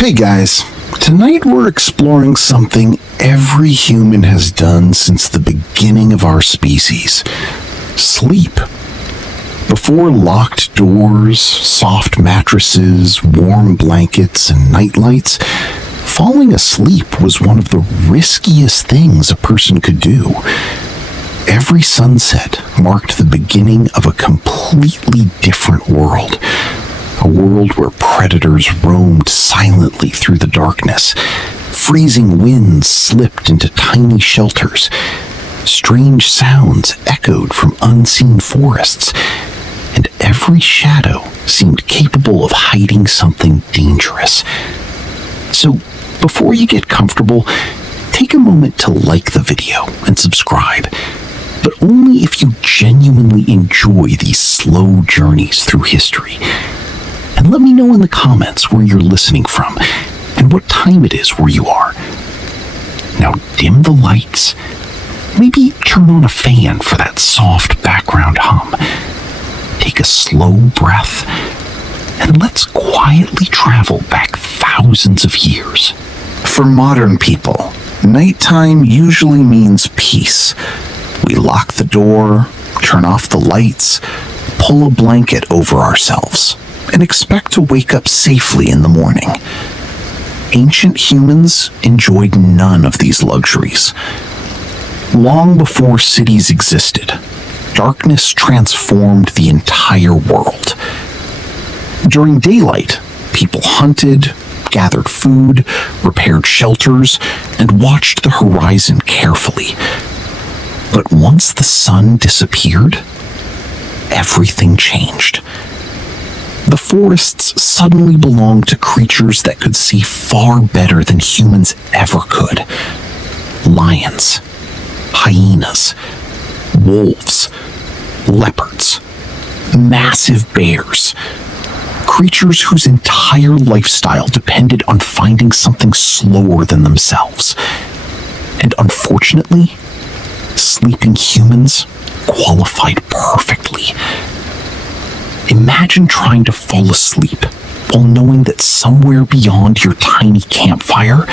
Hey guys, tonight we're exploring something every human has done since the beginning of our species: sleep. Before locked doors, soft mattresses, warm blankets, and nightlights, falling asleep was one of the riskiest things a person could do. Every sunset marked the beginning of a completely different world. A world where predators roamed silently through the darkness. Freezing winds slipped into tiny shelters. Strange sounds echoed from unseen forests. And every shadow seemed capable of hiding something dangerous. So, before you get comfortable, take a moment to like the video and subscribe. But only if you genuinely enjoy these slow journeys through history. And let me know in the comments where you're listening from and what time it is where you are. Now dim the lights. Maybe turn on a fan for that soft background hum. Take a slow breath and let's quietly travel back thousands of years. For modern people, nighttime usually means peace. We lock the door, turn off the lights, pull a blanket over ourselves, and expect to wake up safely in the morning. Ancient humans enjoyed none of these luxuries. Long before cities existed, darkness transformed the entire world. During daylight, people hunted, gathered food, repaired shelters, and watched the horizon carefully. But once the sun disappeared, everything changed. The forests suddenly belonged to creatures that could see far better than humans ever could. Lions, hyenas, wolves, leopards, massive bears. Creatures whose entire lifestyle depended on finding something slower than themselves. And unfortunately, sleeping humans qualified perfectly. Imagine trying to fall asleep while knowing that somewhere beyond your tiny campfire,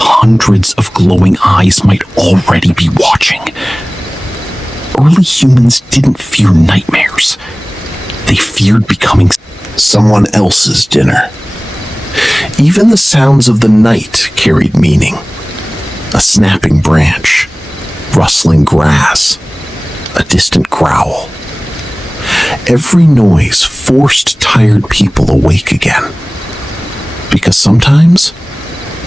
hundreds of glowing eyes might already be watching. Early humans didn't fear nightmares. They feared becoming someone else's dinner. Even the sounds of the night carried meaning. A snapping branch, rustling grass, a distant growl. Every noise forced tired people awake again. Because sometimes,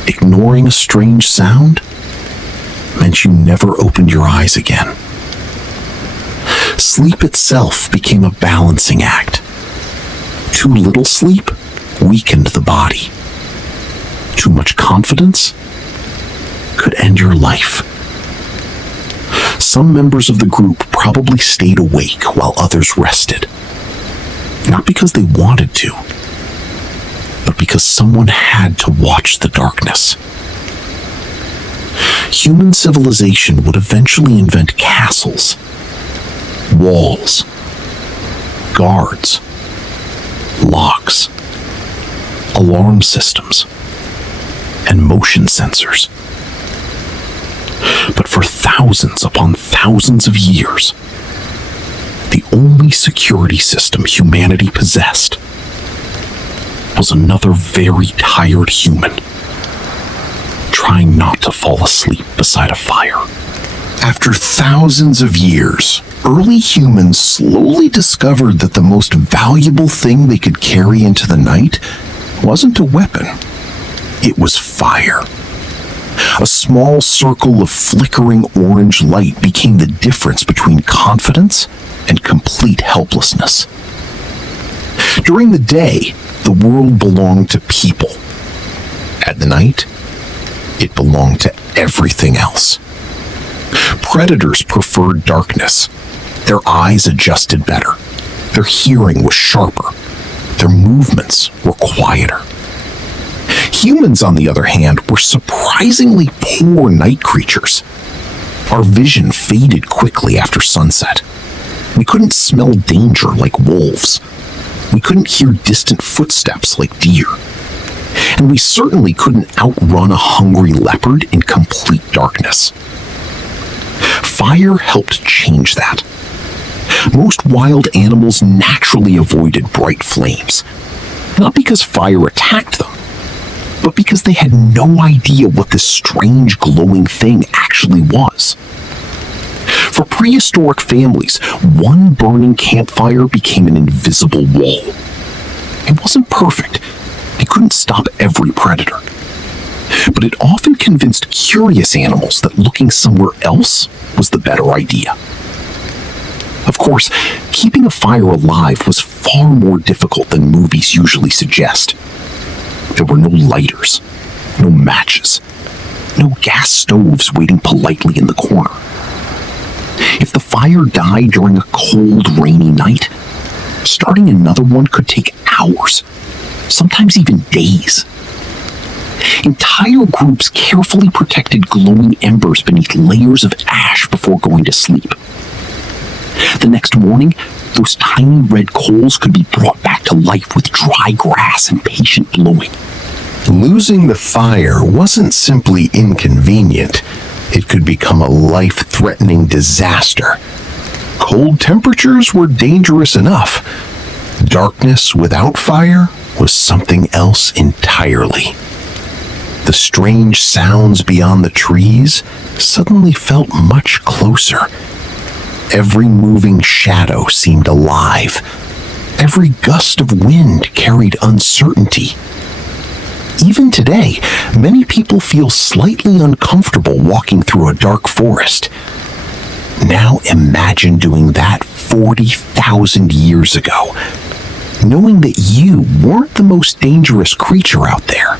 ignoring a strange sound meant you never opened your eyes again. Sleep itself became a balancing act. Too little sleep weakened the body. Too much confidence could end your life. Some members of the group probably stayed awake while others rested. Not because they wanted to, but because someone had to watch the darkness. Human civilization would eventually invent castles, walls, guards, locks, alarm systems, and motion sensors. But for thousands upon thousands of years, the only security system humanity possessed was another very tired human trying not to fall asleep beside a fire. After thousands of years, early humans slowly discovered that the most valuable thing they could carry into the night wasn't a weapon. It was fire. A small circle of flickering orange light became the difference between confidence and complete helplessness. During the day, the world belonged to people. At the night, it belonged to everything else. Predators preferred darkness. Their eyes adjusted better. Their hearing was sharper. Their movements were quieter. Humans, on the other hand, were surprisingly poor night creatures. Our vision faded quickly after sunset. We couldn't smell danger like wolves. We couldn't hear distant footsteps like deer. And we certainly couldn't outrun a hungry leopard in complete darkness. Fire helped change that. Most wild animals naturally avoided bright flames, not because fire attacked them, but because they had no idea what this strange glowing thing actually was. For prehistoric families, one burning campfire became an invisible wall. It wasn't perfect. It couldn't stop every predator. But it often convinced curious animals that looking somewhere else was the better idea. Of course, keeping a fire alive was far more difficult than movies usually suggest. There were no lighters, no matches, no gas stoves waiting politely in the corner. If the fire died during a cold, rainy night, starting another one could take hours, sometimes even days. Entire groups carefully protected glowing embers beneath layers of ash before going to sleep. The next morning, those tiny red coals could be brought back to life with dry grass and patient blowing. Losing the fire wasn't simply inconvenient. It could become a life-threatening disaster. Cold temperatures were dangerous enough. Darkness without fire was something else entirely. The strange sounds beyond the trees suddenly felt much closer. Every moving shadow seemed alive. Every gust of wind carried uncertainty. Even today, many people feel slightly uncomfortable walking through a dark forest. Now imagine doing that 40,000 years ago, knowing that you weren't the most dangerous creature out there.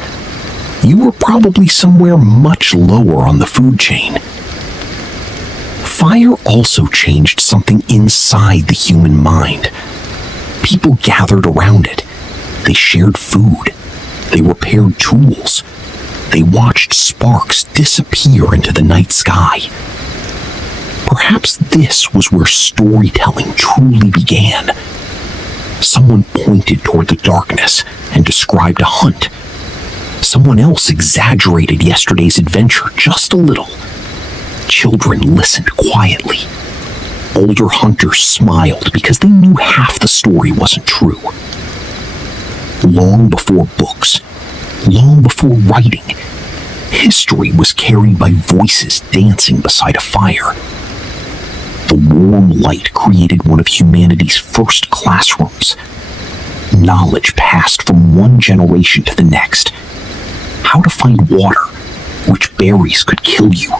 You were probably somewhere much lower on the food chain. Fire also changed something inside the human mind. People gathered around it. They shared food. They repaired tools. They watched sparks disappear into the night sky. Perhaps this was where storytelling truly began. Someone pointed toward the darkness and described a hunt. Someone else exaggerated yesterday's adventure just a little. Children listened quietly. Older hunters smiled because they knew half the story wasn't true. Long before books, long before writing, history was carried by voices dancing beside a fire. The warm light created one of humanity's first classrooms. Knowledge passed from one generation to the next. How to find water, which berries could kill you,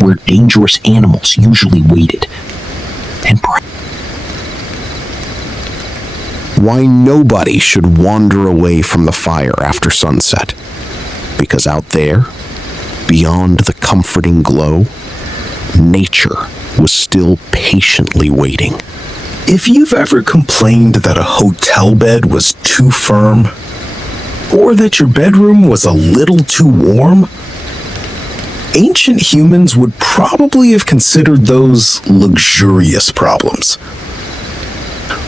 where dangerous animals usually waited, and why nobody should wander away from the fire after sunset. Because out there, beyond the comforting glow, nature was still patiently waiting. If you've ever complained that a hotel bed was too firm, or that your bedroom was a little too warm, ancient humans would probably have considered those luxurious problems.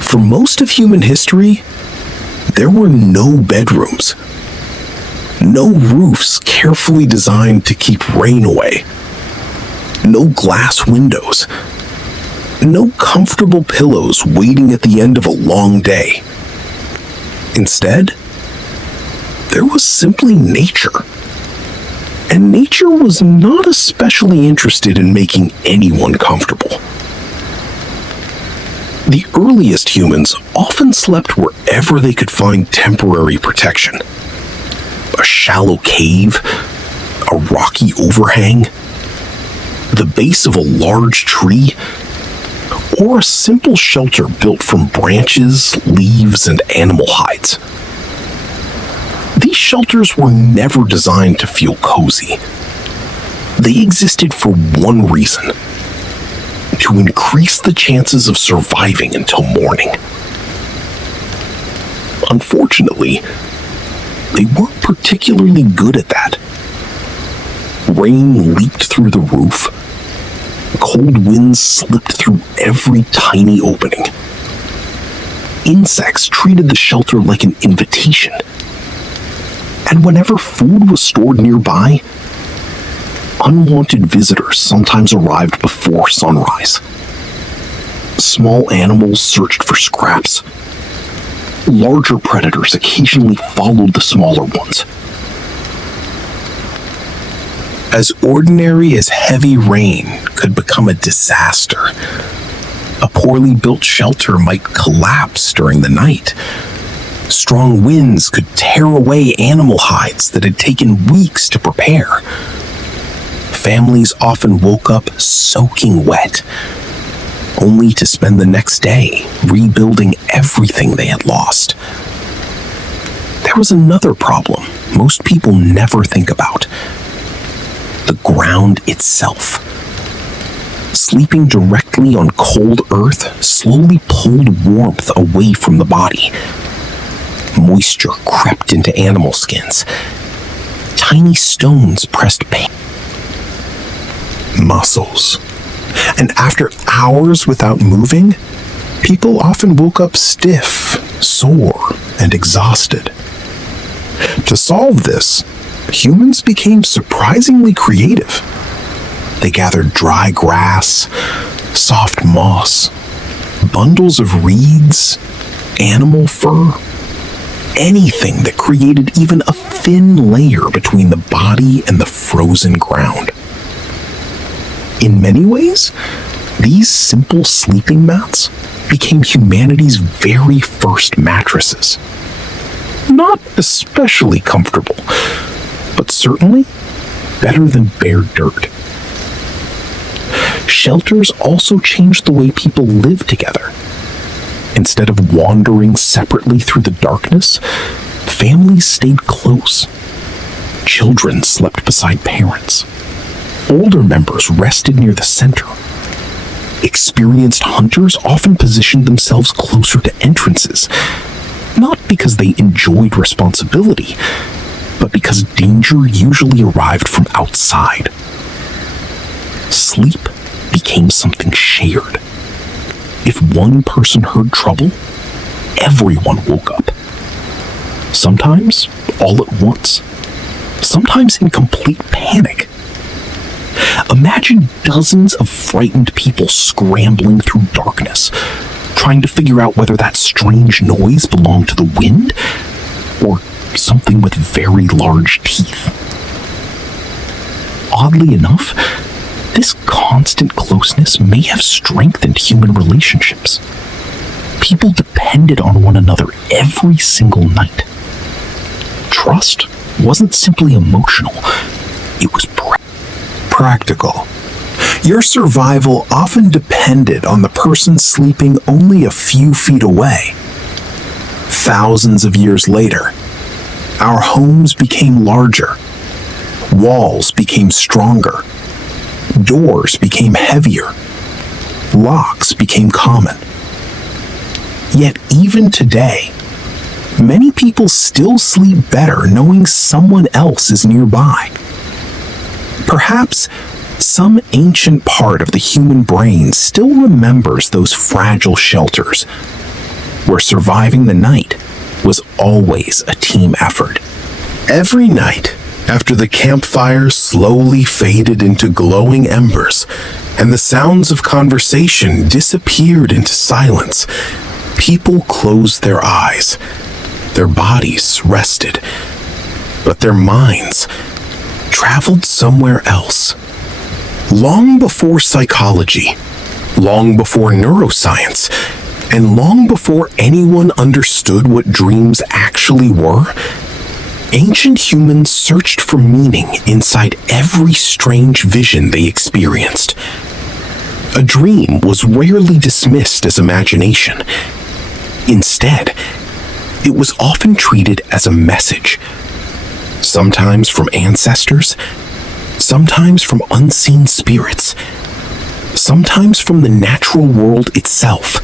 For most of human history, there were no bedrooms, no roofs carefully designed to keep rain away, no glass windows, no comfortable pillows waiting at the end of a long day. Instead, there was simply nature. And nature was not especially interested in making anyone comfortable. The earliest humans often slept wherever they could find temporary protection. A shallow cave, a rocky overhang, the base of a large tree, or a simple shelter built from branches, leaves, and animal hides. These shelters were never designed to feel cozy. They existed for one reason: to increase the chances of surviving until morning. Unfortunately, they weren't particularly good at that. Rain leaked through the roof. Cold winds slipped through every tiny opening. Insects treated the shelter like an invitation. And whenever food was stored nearby, unwanted visitors sometimes arrived before sunrise. Small animals searched for scraps. Larger predators occasionally followed the smaller ones. As ordinary as heavy rain could become a disaster. A poorly built shelter might collapse during the night. Strong winds could tear away animal hides that had taken weeks to prepare. Families often woke up soaking wet, only to spend the next day rebuilding everything they had lost. There was another problem most people never think about: the ground itself. Sleeping directly on cold earth slowly pulled warmth away from the body. Moisture crept into animal skins. Tiny stones pressed muscles. And after hours without moving, people often woke up stiff, sore, and exhausted. To solve this, humans became surprisingly creative. They gathered dry grass, soft moss, bundles of reeds, animal fur, anything that created even a thin layer between the body and the frozen ground. In many ways, these simple sleeping mats became humanity's very first mattresses. Not especially comfortable, but certainly better than bare dirt. Shelters also changed the way people lived together. Instead of wandering separately through the darkness, families stayed close. Children slept beside parents. Older members rested near the center. Experienced hunters often positioned themselves closer to entrances, not because they enjoyed responsibility, but because danger usually arrived from outside. Sleep became something shared. If one person heard trouble, everyone woke up. Sometimes all at once, sometimes in complete panic. Imagine dozens of frightened people scrambling through darkness, trying to figure out whether that strange noise belonged to the wind or something with very large teeth. Oddly enough, this constant closeness may have strengthened human relationships. People depended on one another every single night. Trust wasn't simply emotional, it was practical. Your survival often depended on the person sleeping only a few feet away. Thousands of years later, our homes became larger. Walls became stronger. Doors became heavier. Locks became common. Yet even today, many people still sleep better knowing someone else is nearby. Perhaps some ancient part of the human brain still remembers those fragile shelters, where surviving the night was always a team effort. Every night, after the campfire slowly faded into glowing embers and the sounds of conversation disappeared into silence, people closed their eyes. Their bodies rested, but their minds traveled somewhere else. Long before psychology, long before neuroscience, and long before anyone understood what dreams actually were, ancient humans searched for meaning inside every strange vision they experienced. A dream was rarely dismissed as imagination. Instead, it was often treated as a message, sometimes from ancestors, sometimes from unseen spirits, sometimes from the natural world itself.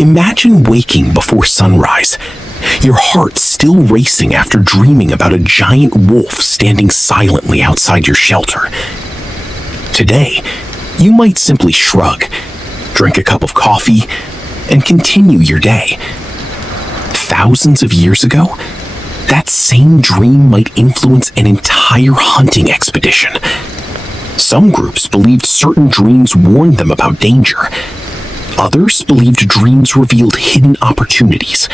Imagine waking before sunrise, your heart still racing after dreaming about a giant wolf standing silently outside your shelter. Today, you might simply shrug, drink a cup of coffee, and continue your day. Thousands of years ago, that same dream might influence an entire hunting expedition. Some groups believed certain dreams warned them about danger. Others believed dreams revealed hidden opportunities.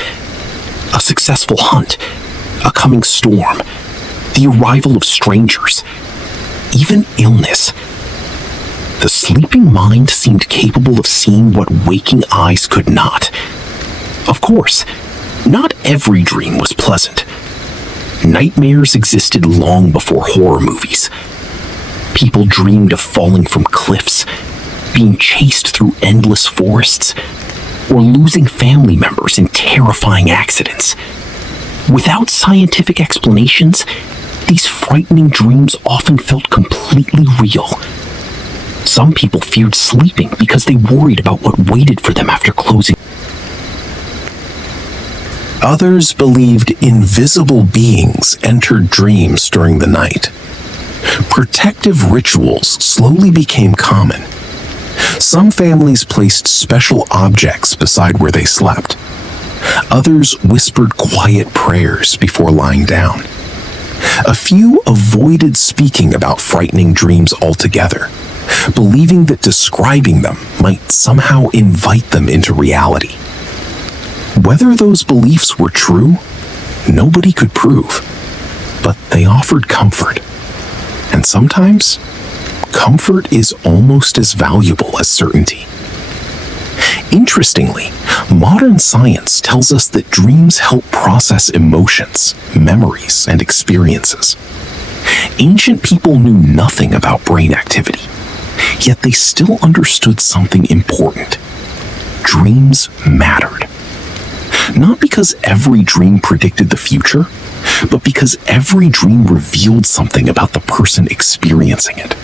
A successful hunt, a coming storm, the arrival of strangers, even illness. The sleeping mind seemed capable of seeing what waking eyes could not. Of course, not every dream was pleasant. Nightmares existed long before horror movies. People dreamed of falling from cliffs, being chased through endless forests, or losing family members in terrifying accidents. Without scientific explanations, these frightening dreams often felt completely real. Some people feared sleeping because they worried about what waited for them after closing. Others believed invisible beings entered dreams during the night. Protective rituals slowly became common. Some families placed special objects beside where they slept. Others whispered quiet prayers before lying down. A few avoided speaking about frightening dreams altogether, believing that describing them might somehow invite them into reality. Whether those beliefs were true, nobody could prove, but they offered comfort. And sometimes, comfort is almost as valuable as certainty. Interestingly, modern science tells us that dreams help process emotions, memories, and experiences. Ancient people knew nothing about brain activity, yet they still understood something important. Dreams mattered. Not because every dream predicted the future, but because every dream revealed something about the person experiencing it.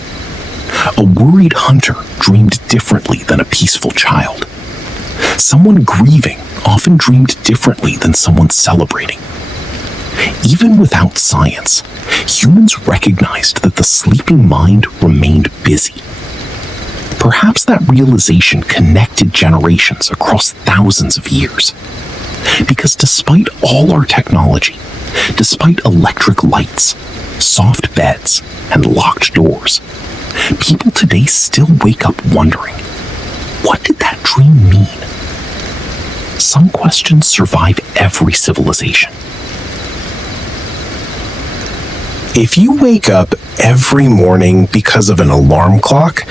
A worried hunter dreamed differently than a peaceful child. Someone grieving often dreamed differently than someone celebrating. Even without science, humans recognized that the sleeping mind remained busy. Perhaps that realization connected generations across thousands of years. Because despite all our technology, despite electric lights, soft beds, and locked doors, people today still wake up wondering, what did that dream mean? Some questions survive every civilization. If you wake up every morning because of an alarm clock,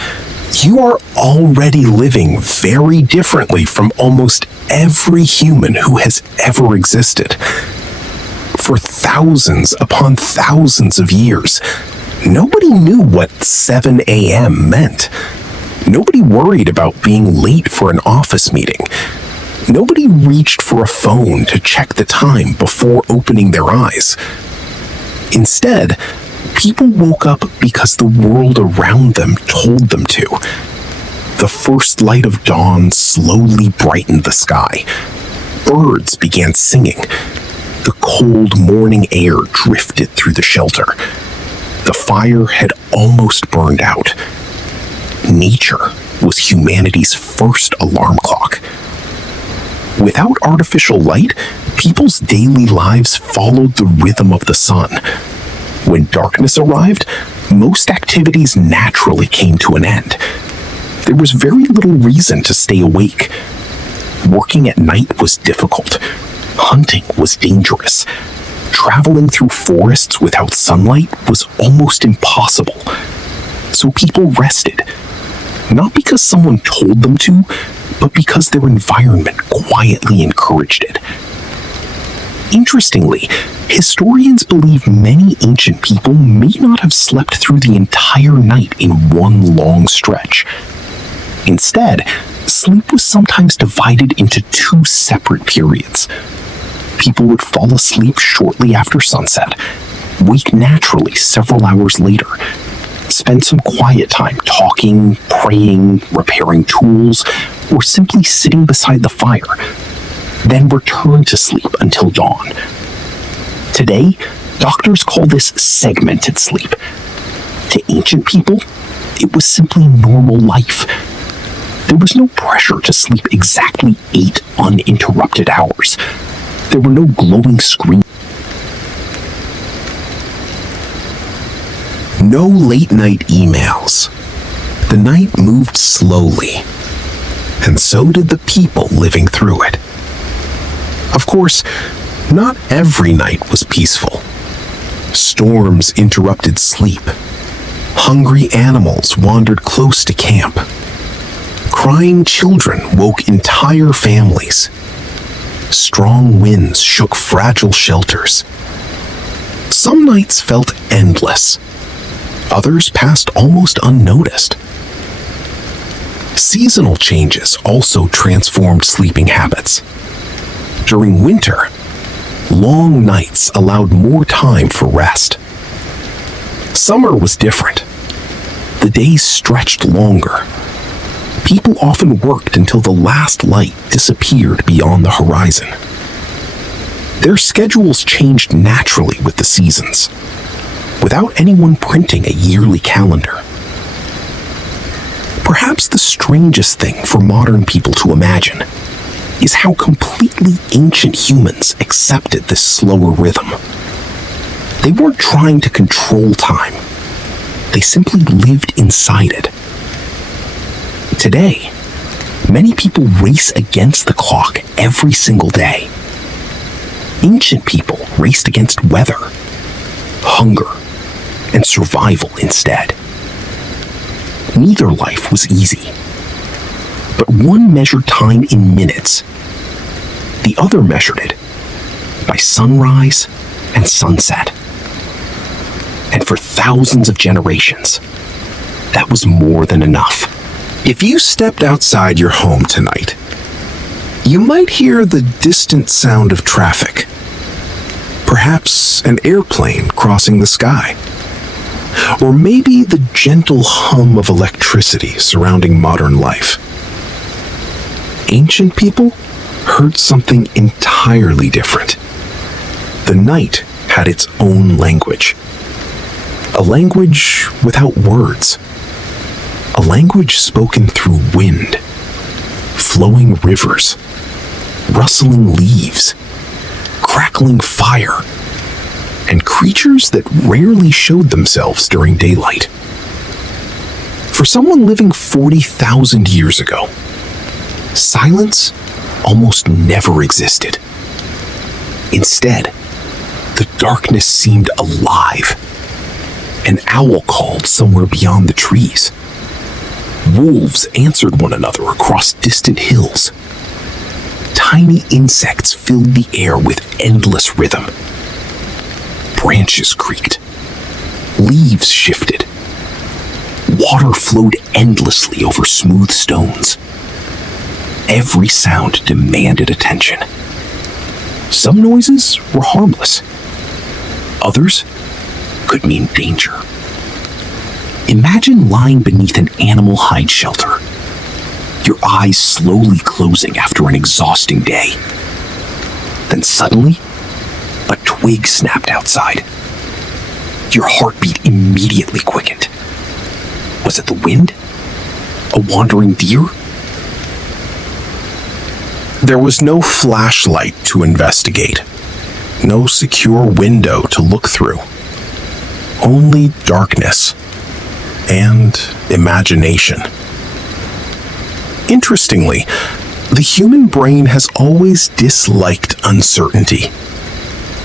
you are already living very differently from almost every human who has ever existed. For thousands upon thousands of years, nobody knew what 7 a.m. meant. Nobody worried about being late for an office meeting. Nobody reached for a phone to check the time before opening their eyes. Instead, people woke up because the world around them told them to. The first light of dawn slowly brightened the sky. Birds began singing. The cold morning air drifted through the shelter. The fire had almost burned out. Nature was humanity's first alarm clock. Without artificial light, people's daily lives followed the rhythm of the sun. When darkness arrived, most activities naturally came to an end. There was very little reason to stay awake. Working at night was difficult. Hunting was dangerous. Traveling through forests without sunlight was almost impossible. So people rested. Not because someone told them to, but because their environment quietly encouraged it. Interestingly, historians believe many ancient people may not have slept through the entire night in one long stretch. Instead, sleep was sometimes divided into two separate periods. People would fall asleep shortly after sunset, wake naturally several hours later, spend some quiet time talking, praying, repairing tools, or simply sitting beside the fire, then return to sleep until dawn. Today, doctors call this segmented sleep. To ancient people, it was simply normal life. There was no pressure to sleep exactly 8 uninterrupted hours. There were no glowing screens. No late-night emails. The night moved slowly, and so did the people living through it. Of course, not every night was peaceful. Storms interrupted sleep. Hungry animals wandered close to camp. Crying children woke entire families. Strong winds shook fragile shelters. Some nights felt endless. Others passed almost unnoticed. Seasonal changes also transformed sleeping habits. During winter, long nights allowed more time for rest. Summer was different. The days stretched longer. People often worked until the last light disappeared beyond the horizon. Their schedules changed naturally with the seasons, without anyone printing a yearly calendar. Perhaps the strangest thing for modern people to imagine is how completely ancient humans accepted this slower rhythm. They weren't trying to control time. They simply lived inside it. Today, many people race against the clock every single day. Ancient people raced against weather, hunger, and survival instead. Neither life was easy, but one measured time in minutes. The other measured it by sunrise and sunset. And for thousands of generations, that was more than enough. If you stepped outside your home tonight, you might hear the distant sound of traffic. Perhaps an airplane crossing the sky. Or maybe the gentle hum of electricity surrounding modern life. Ancient people heard something entirely different. The night had its own language. A language without words. A language spoken through wind, flowing rivers, rustling leaves, crackling fire, and creatures that rarely showed themselves during daylight. For someone living 40,000 years ago, silence almost never existed. Instead, the darkness seemed alive. An owl called somewhere beyond the trees. Wolves answered one another across distant hills. Tiny insects filled the air with endless rhythm. Branches creaked. Leaves shifted. Water flowed endlessly over smooth stones. Every sound demanded attention. Some noises were harmless. Others could mean danger. Imagine lying beneath an animal hide shelter, your eyes slowly closing after an exhausting day. Then suddenly, a twig snapped outside. Your heartbeat immediately quickened. Was it the wind? A wandering deer? There was no flashlight to investigate, no secure window to look through. Only darkness and imagination. Interestingly, the human brain has always disliked uncertainty.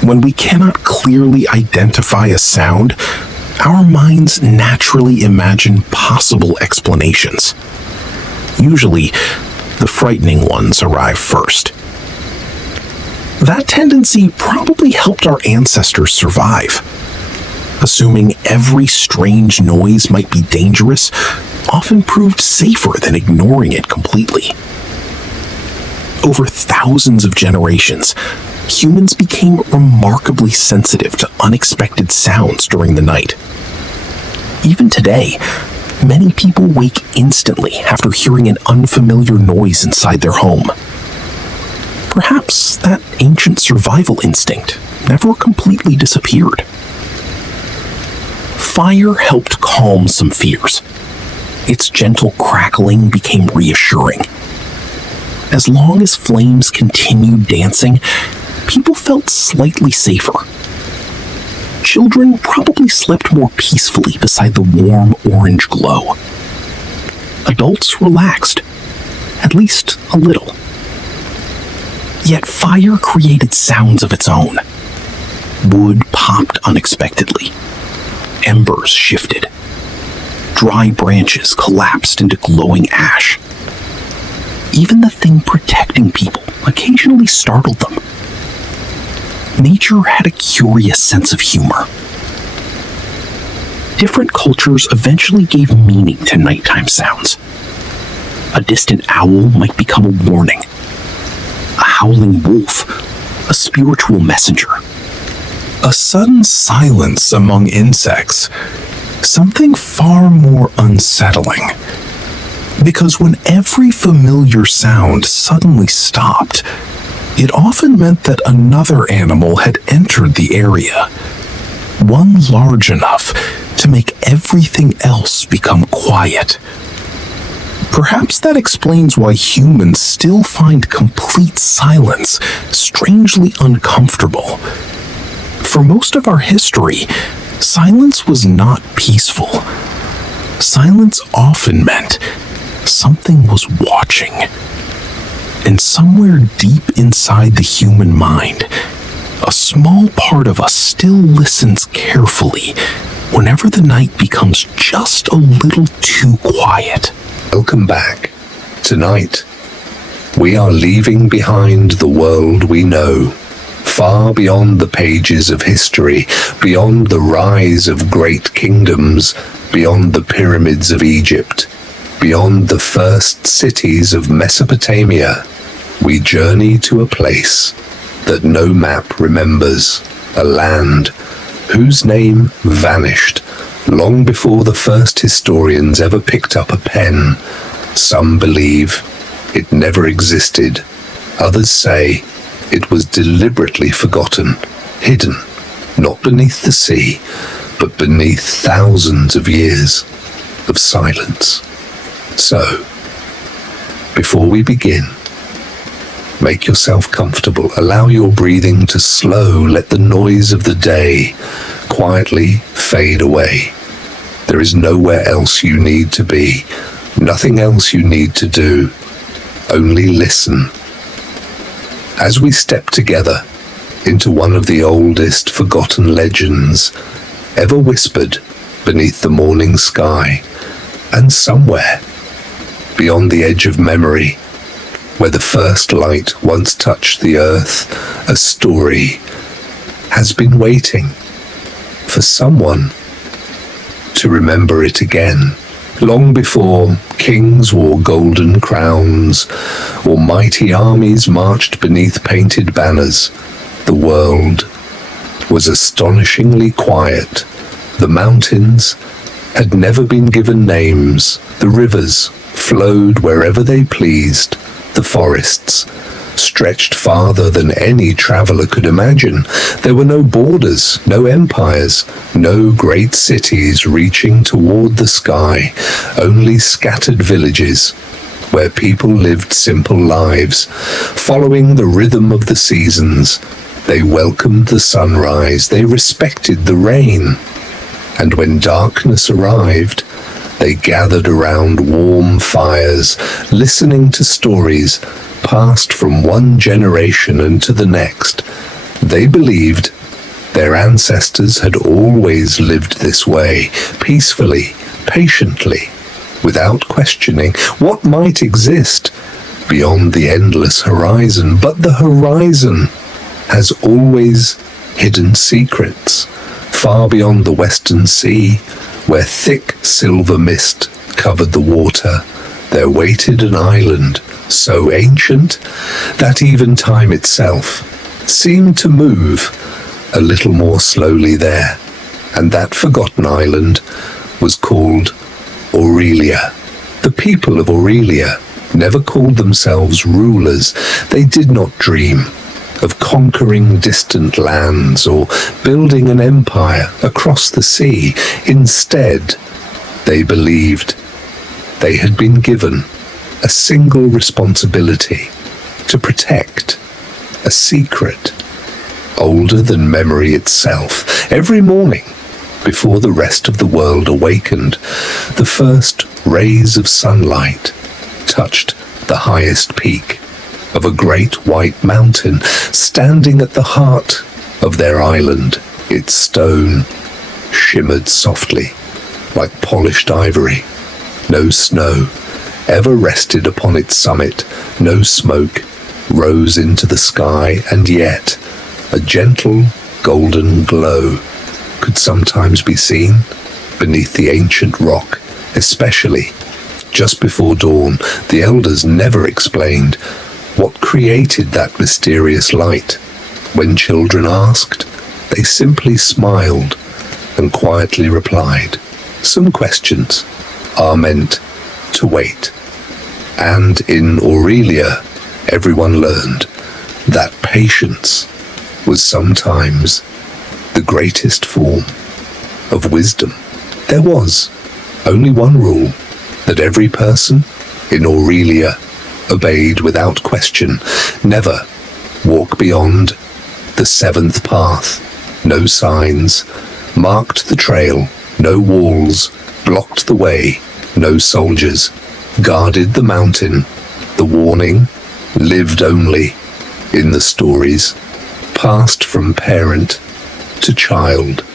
When we cannot clearly identify a sound, our minds naturally imagine possible explanations. Usually, the frightening ones arrive first. That tendency probably helped our ancestors survive. Assuming every strange noise might be dangerous often proved safer than ignoring it completely. Over thousands of generations, humans became remarkably sensitive to unexpected sounds during the night. Even today, many people wake instantly after hearing an unfamiliar noise inside their home. Perhaps that ancient survival instinct never completely disappeared. Fire helped calm some fears. Its gentle crackling became reassuring. As long as flames continued dancing, people felt slightly safer. children probably slept more peacefully beside the warm orange glow. Adults relaxed, at least a little. Yet fire created sounds of its own. Wood popped unexpectedly. Embers shifted. Dry branches collapsed into glowing ash. Even the thing protecting people occasionally startled them. Nature had a curious sense of humor. Different cultures eventually gave meaning to nighttime sounds. A distant owl might become a warning. A howling wolf, a spiritual messenger. A sudden silence among insects, something far more unsettling. Because when every familiar sound suddenly stopped, it often meant that another animal had entered the area. One large enough to make everything else become quiet. Perhaps that explains why humans still find complete silence strangely uncomfortable. For most of our history, silence was not peaceful. Silence often meant something was watching. And somewhere deep inside the human mind, a small part of us still listens carefully whenever the night becomes just a little too quiet. Welcome back. Tonight, we are leaving behind the world we know, far beyond the pages of history, beyond the rise of great kingdoms, beyond the pyramids of Egypt, beyond the first cities of Mesopotamia. We journey to a place that no map remembers, a land whose name vanished long before the first historians ever picked up a pen. Some believe it never existed. Others say it was deliberately forgotten, hidden, not beneath the sea, but beneath thousands of years of silence. So, before we begin, make yourself comfortable. Allow your breathing to slow. Let the noise of the day quietly fade away. There is nowhere else you need to be, nothing else you need to do. Only listen. As we step together into one of the oldest forgotten legends ever whispered beneath the morning sky, and somewhere beyond the edge of memory, where the first light once touched the earth, a story has been waiting for someone to remember it again. Long before kings wore golden crowns or mighty armies marched beneath painted banners, the world was astonishingly quiet. The mountains had never been given names. The rivers flowed wherever they pleased. The forests stretched farther than any traveler could imagine. There were no borders, no empires, no great cities reaching toward the sky, only scattered villages where people lived simple lives, following the rhythm of the seasons. They welcomed the sunrise, they respected the rain, and when darkness arrived, they gathered around warm fires, listening to stories passed from one generation into the next. They believed their ancestors had always lived this way, peacefully, patiently, without questioning what might exist beyond the endless horizon. But the horizon has always hidden secrets, far beyond the western sea, where thick silver mist covered the water. There waited an island so ancient that even time itself seemed to move a little more slowly there. And that forgotten island was called Aurelia. The people of Aurelia never called themselves rulers. They did not dream of conquering distant lands or building an empire across the sea. Instead, they believed they had been given a single responsibility: to protect a secret older than memory itself. Every morning, before the rest of the world awakened, the first rays of sunlight touched the highest peak of a great white mountain standing at the heart of their island. Its stone shimmered softly like polished ivory. No snow ever rested upon its summit, no smoke rose into the sky, and yet a gentle golden glow could sometimes be seen beneath the ancient rock, especially just before dawn. The elders never explained what created that mysterious light. When children asked, they simply smiled and quietly replied. Some questions are meant to wait. And in Aurelia, everyone learned that patience was sometimes the greatest form of wisdom. There was only one rule that every person in Aurelia obeyed without question: never walk beyond the seventh path. No signs marked the trail, no walls blocked the way, no soldiers guarded the mountain. The warning lived only in the stories passed from parent to child.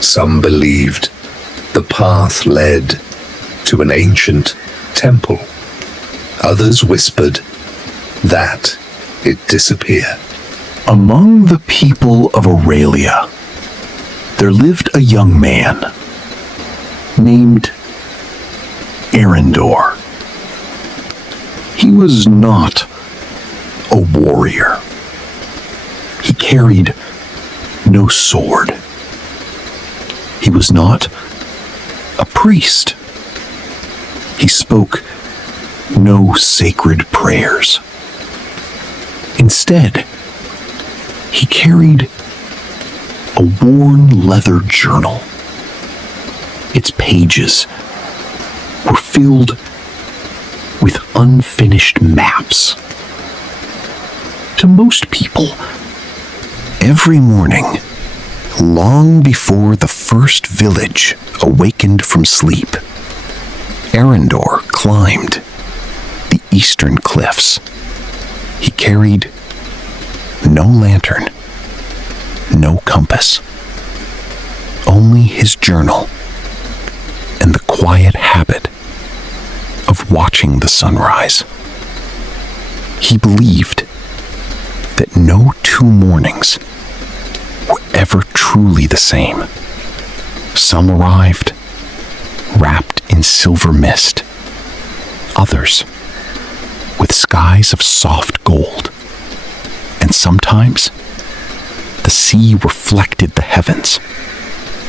Some believed the path led to an ancient temple. Others whispered that it disappeared. Among the people of Aurelia, there lived a young man named Arendor. He was not a warrior. He carried no sword. He was not a priest. He spoke no sacred prayers. Instead, he carried a worn leather journal. Its pages were filled with unfinished maps. To most people, every morning, long before the first village awakened from sleep, Arendor climbed the eastern cliffs. He carried no lantern, no compass, only his journal and the quiet habit of watching the sunrise. He believed that no two mornings were ever truly the same. Some arrived wrapped in silver mist, others with skies of soft gold, and sometimes the sea reflected the heavens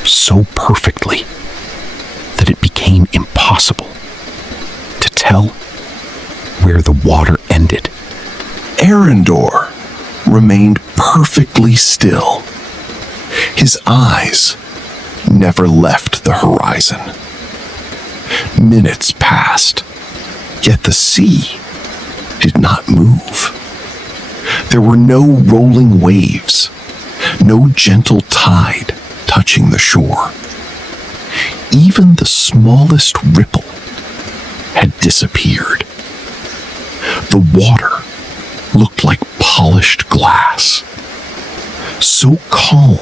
so perfectly that it became impossible to tell where the water ended. Arendor remained perfectly still. His eyes never left the horizon. Minutes passed, yet the sea did not move. There were no rolling waves, no gentle tide touching the shore. Even the smallest ripple had disappeared. The water looked like polished glass, so calm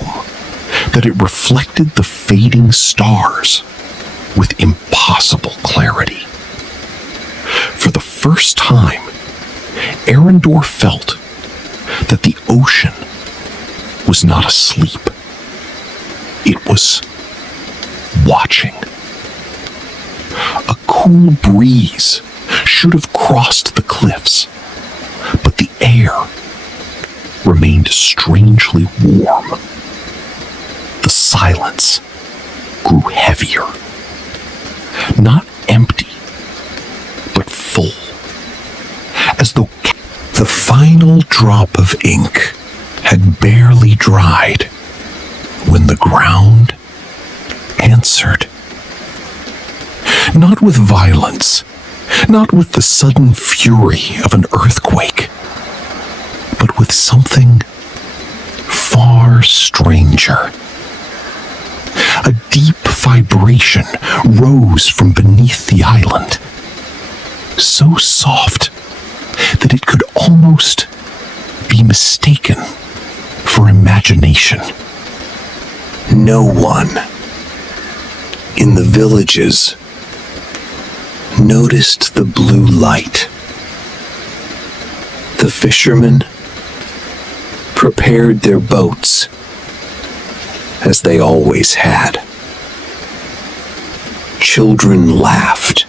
that it reflected the fading stars with impossible clarity. For the first time, Arendor felt that the ocean was not asleep. It was watching. A cool breeze should have crossed the cliffs, but the air remained strangely warm. The silence grew heavier, not empty, but full, as though the final drop of ink had barely dried when the ground answered. Not with violence, not with the sudden fury of an earthquake, but with something far stranger. A deep vibration rose from beneath the island, so soft that it could almost be mistaken for imagination. No one in the villages noticed the blue light. The fishermen prepared their boats as they always had. Children laughed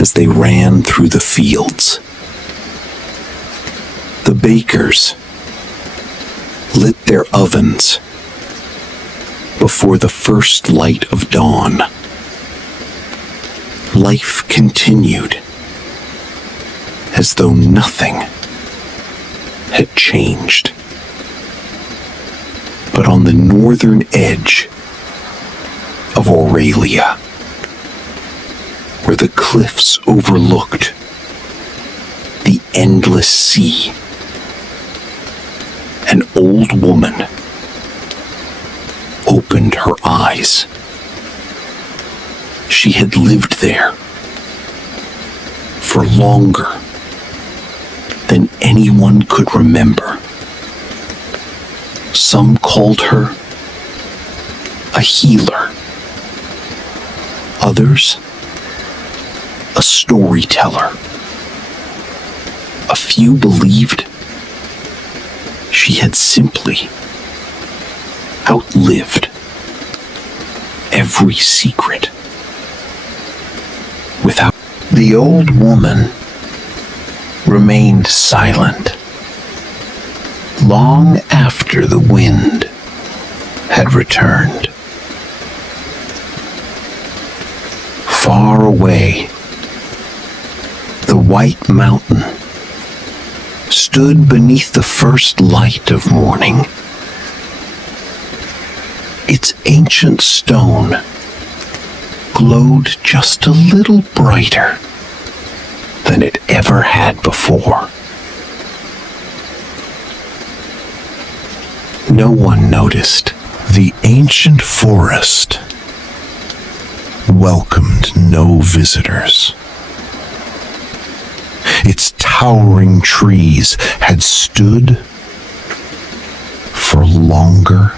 as they ran through the fields. The bakers lit their ovens before the first light of dawn. Life continued as though nothing had changed. But on the northern edge of Aurelia, where the cliffs overlooked the endless sea, an old woman opened her eyes. She had lived there for longer than anyone could remember. Some called her a healer, others a storyteller. A few believed she had simply outlived every secret. Without the old woman remained silent long after the wind had returned. Far away, the white mountain stood beneath the first light of morning. Its ancient stone glowed just a little brighter than it ever had before. No one noticed. The ancient forest welcomed no visitors. Its towering trees had stood for longer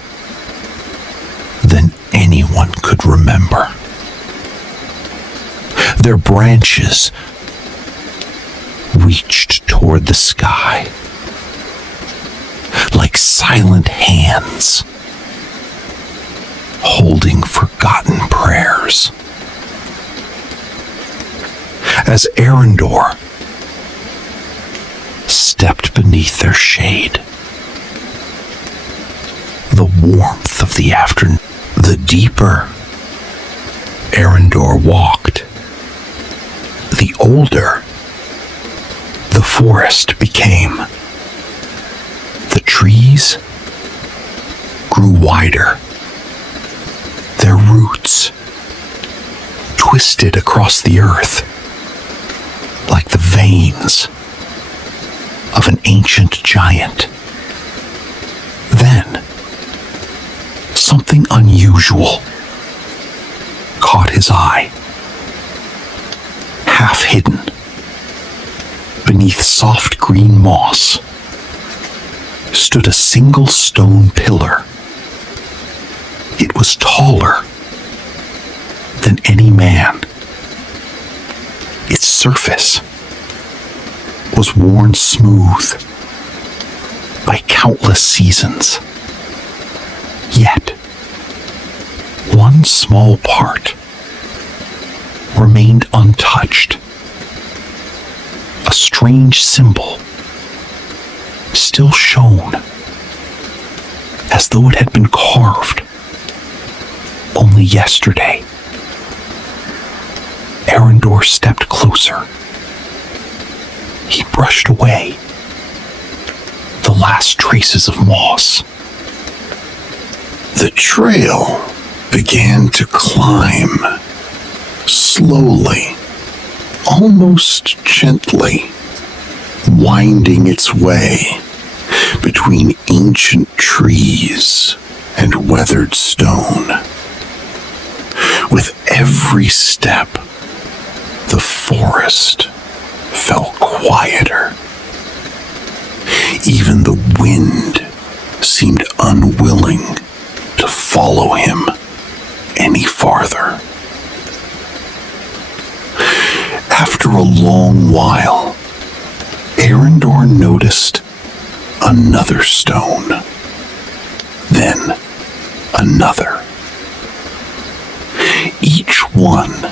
than anyone could remember. Their branches reached toward the sky like silent hands holding forgotten prayers. As Arendor stepped beneath their shade, the warmth of the afternoon, the deeper Arendor walked, the older the forest became. The trees grew wider, their roots twisted across the earth like the veins of an ancient giant. Then, something unusual caught his eye. Half hidden beneath soft green moss stood a single stone pillar. It was taller than any man. Its surface was worn smooth by countless seasons. Yet, one small part remained untouched. A strange symbol still shone, as though it had been carved only yesterday. Arendor stepped closer. He brushed away the last traces of moss. The trail began to climb, slowly, almost gently, winding its way between ancient trees and weathered stone. With every step, the forest felt quieter. Even the wind seemed unwilling to follow him any farther. After a long while, Arendor noticed another stone, then another. Each one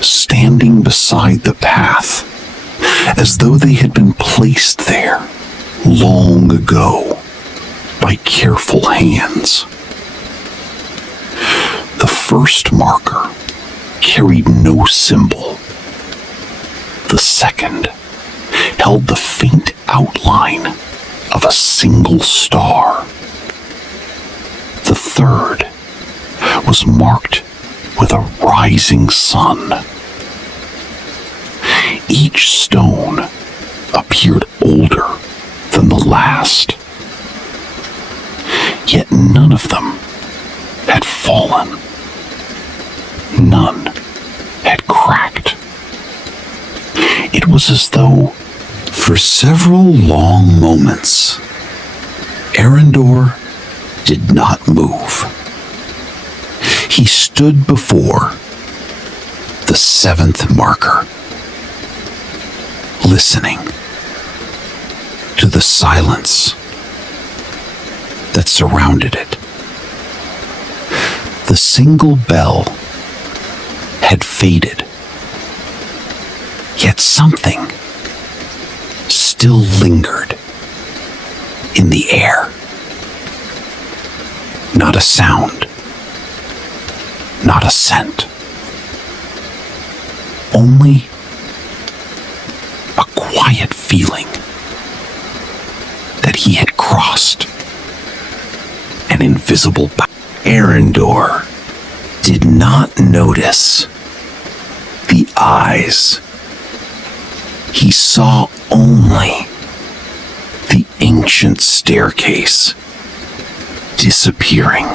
standing beside the path, as though they had been placed there long ago by careful hands. The first marker carried no symbol. The second held the faint outline of a single star. The third was marked with a rising sun. Each stone appeared older than the last, yet none of them had fallen. None had cracked. It was as though, for several long moments, Arendor did not move. He stood before the seventh marker, listening to the silence that surrounded it. The single bell had faded, yet something still lingered in the air. Not a sound, not a scent, only a quiet feeling that he had crossed an invisible boundary. Arendor did not notice the eyes. He saw only the ancient staircase disappearing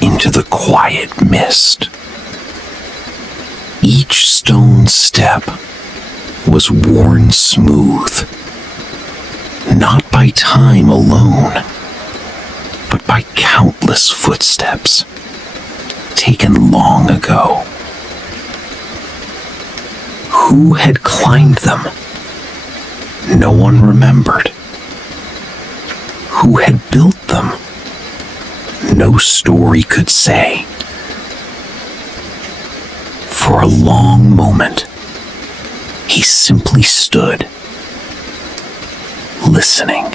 into the quiet mist. Each stone step was worn smooth, not by time alone, but by countless footsteps taken long ago. Who had climbed them? No one remembered. Who had built them? No story could say. For a long moment, he simply stood, listening.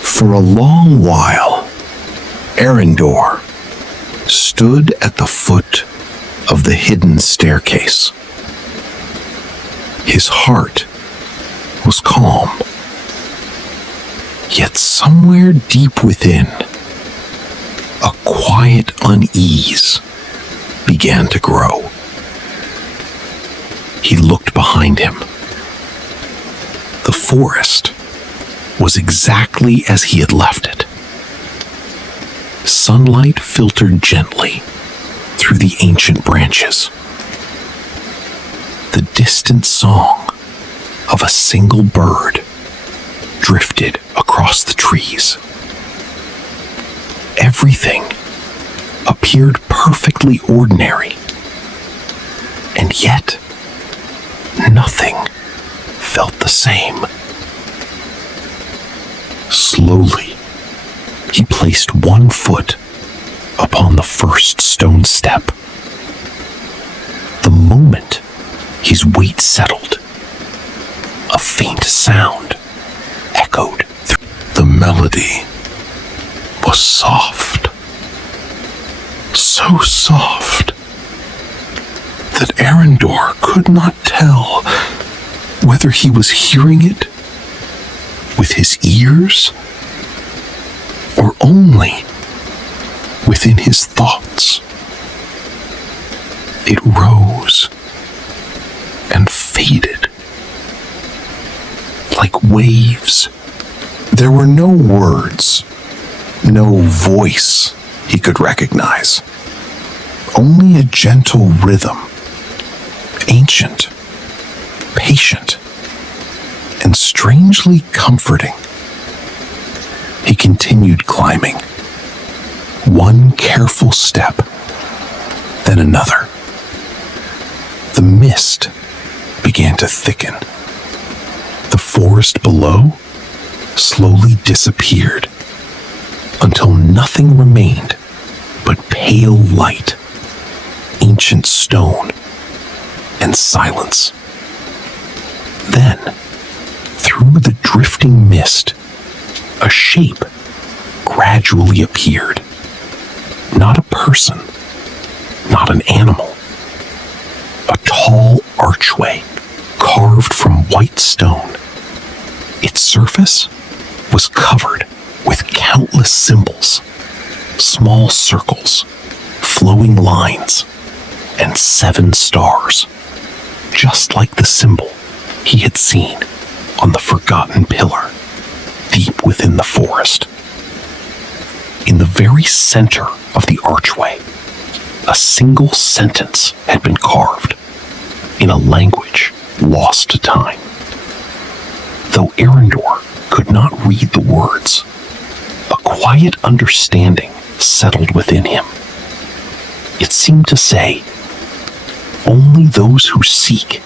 For a long while, Arendor stood at the foot of the hidden staircase. His heart was calm, yet somewhere deep within, a quiet unease began to grow. He looked behind him. The forest was exactly as he had left it. Sunlight filtered gently through the ancient branches. The distant song of a single bird drifted across the trees. Everything appeared perfectly ordinary, and yet nothing felt the same. Slowly, he placed one foot upon the first stone step. The moment his weight settled, a faint sound echoed through. The melody was soft, so soft that Arendor could not tell whether he was hearing it with his ears or only within his thoughts. It rose and faded like waves. There were no words, no voice he could recognize. Only a gentle rhythm, ancient, patient, and strangely comforting. He continued climbing, one careful step, then another. The mist began to thicken. The forest below slowly disappeared until nothing remained but pale light, ancient stone, and silence. Then, through the drifting mist, a shape gradually appeared. Not a person, not an animal. A tall archway carved from white stone. Its surface was covered with countless symbols, small circles, flowing lines, and 7 stars, just like the symbol he had seen on the forgotten pillar deep within the forest. In the very center of the archway, a single sentence had been carved in a language lost to time. Though Arendor could not read the words, a quiet understanding settled within him. It seemed to say, "Only those who seek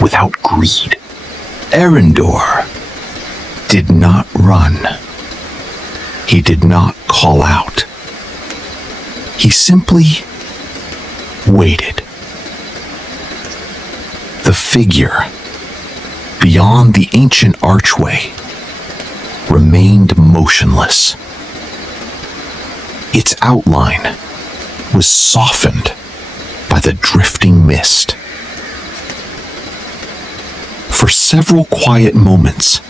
without greed." Arendor did not run. He did not call out. He simply waited. The figure beyond the ancient archway remained motionless. Its outline was softened by the drifting mist. For several quiet moments,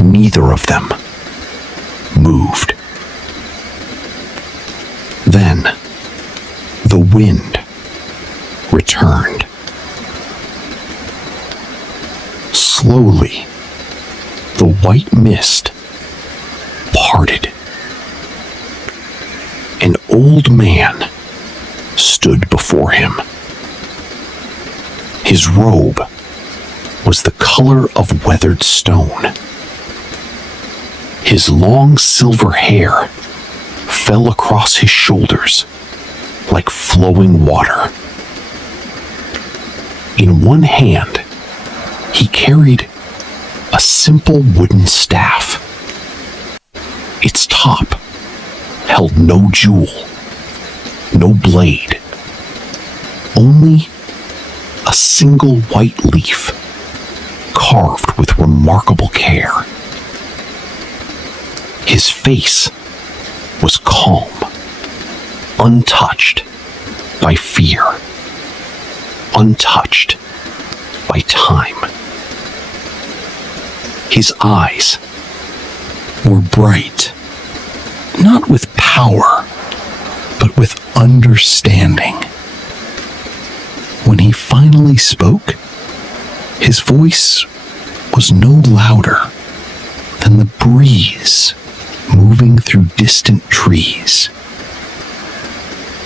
neither of them moved. Then, the wind returned. Slowly, the white mist parted. An old man stood before him. His robe was the color of weathered stone. His long silver hair fell across his shoulders like flowing water. In one hand, he carried a simple wooden staff. Its top held no jewel, no blade, only a single white leaf carved with remarkable care. His face was calm, untouched by fear, untouched by time. His eyes were bright, not with power, but with understanding. When he finally spoke, his voice was no louder than the breeze moving through distant trees.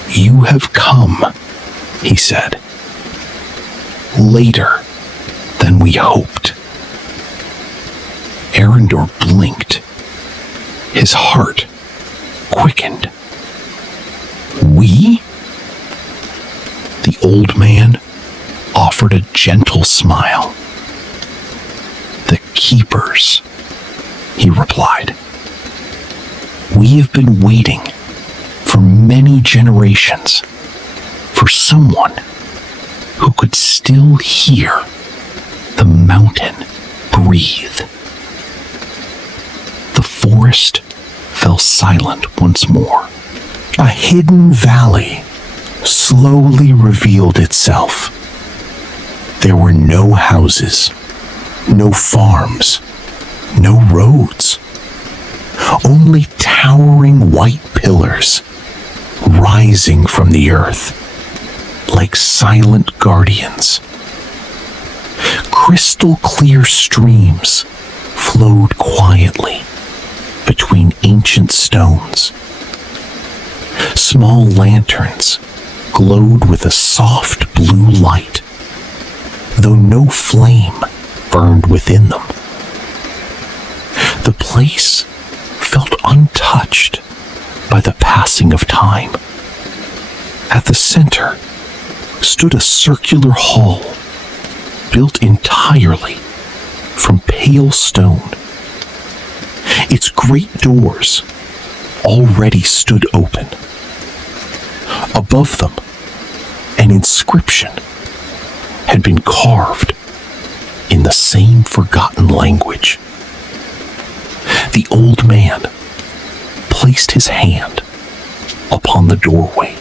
"You have come," he said, "later than we hoped." Arendor blinked. His heart quickened. "We?" The old man offered a gentle smile. "The keepers," he replied. "We have been waiting for many generations for someone who could still hear the mountain breathe." The forest fell silent once more. A hidden valley slowly revealed itself. There were no houses, no farms, no roads, only towering white pillars rising from the earth like silent guardians. crystal clear streams flowed quietly between ancient stones. Small lanterns glowed with a soft blue light, though no flame burned within them. The place felt untouched by the passing of time. At the center stood a circular hall built entirely from pale stone. Its great doors already stood open. Above them, an inscription had been carved in the same forgotten language. The old man placed his hand upon the doorway.